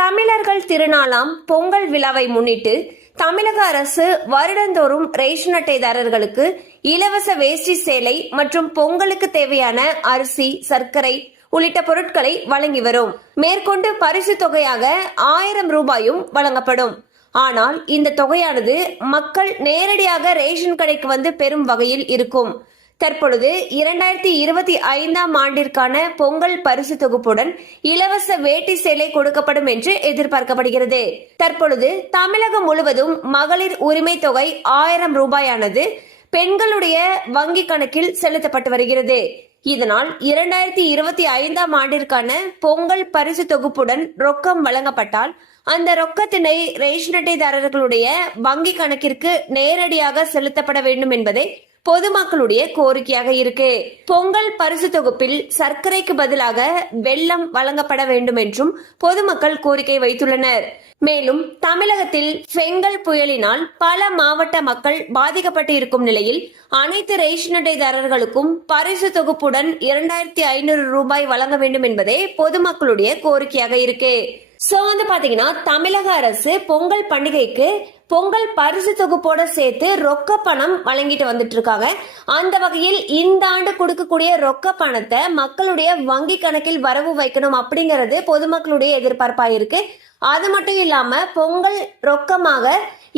தமிழர்கள் திருநாளாம் பொங்கல் விழாவை முன்னிட்டு தமிழக அரசு வருடந்தோறும் ரேஷன் அட்டைதாரர்களுக்கு இலவச வேஷ்டி சேலை மற்றும் பொங்கலுக்கு தேவையான அரிசி சர்க்கரை உள்ளிட்ட பொருட்களை வழங்கி வரும். மேற்கொண்டு பரிசு தொகையாக ஆயிரம் ரூபாயும் வழங்கப்படும். ஆனால் இந்த தொகையானது மக்கள் நேரடியாக ரேஷன் கடைக்கு வந்து பெறும் வகையில் இருக்கும். தற்பொழுது இரண்டாயிரத்தி இருபத்தி ஐந்தாம் ஆண்டிற்கான பொங்கல் பரிசு தொகுப்புடன் இலவச வேட்டி சேலை கொடுக்கப்படும் என்று எதிர்பார்க்கப்படுகிறது. தற்பொழுது தமிழகம் முழுவதும் மகளிர் உரிமை தொகை ஆயிரம் ரூபாயானது பெண்களுடைய வங்கி கணக்கில் செலுத்தப்பட்டு வருகிறது. இதனால் இரண்டாயிரத்தி இருபத்தி ஐந்தாம் ஆண்டிற்கான பொங்கல் பரிசு தொகுப்புடன் ரொக்கம் வழங்கப்பட்டால் அந்த ரொக்கத்தினை ரேஷன் அட்டைதாரர்களுடைய வங்கி கணக்கிற்கு நேரடியாக செலுத்தப்பட வேண்டும் என்பதே பொதுமக்களுடைய கோரிக்கையாக இருக்கு. பொங்கல் பரிசு தொகுப்பில் சர்க்கரைக்கு பதிலாக வெள்ளம் வழங்கப்பட வேண்டும் என்றும் பொதுமக்கள் கோரிக்கை வைத்துள்ளனர். மேலும் தமிழகத்தில் செங்கல் புயலினால் பல மாவட்ட மக்கள் பாதிக்கப்பட்டு இருக்கும் நிலையில் அனைத்து ரேஷன் அட்டைதாரர்களுக்கும் பரிசு தொகுப்புடன் இரண்டாயிரத்தி ஐநூறு ரூபாய் வழங்க வேண்டும் என்பதே பொதுமக்களுடைய கோரிக்கையாக இருக்கு. சோ வந்து பாத்தீங்கன்னா தமிழக அரசு பொங்கல் பண்டிகைக்கு பொங்கல் பரிசு தொகுப்போட சேர்த்து ரொக்க பணம் வழங்கிட்டு வந்துட்டு இருக்காங்க அந்த வகையில் இந்த ஆண்டு கொடுக்கக்கூடிய ரொக்க பணத்தை மக்களுடைய வங்கி கணக்கில் வரவு வைக்கணும் அப்படிங்கிறது பொதுமக்களுடைய எதிர்பார்ப்பா இருக்கு. அது மட்டும் இல்லாம பொங்கல் ரொக்கமாக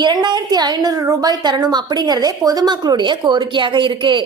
இரண்டாயிரத்தி ஐநூறு ரூபாய் தரணும் அப்படிங்கறதே பொதுமக்களுடைய கோரிக்கையாக இருக்கு.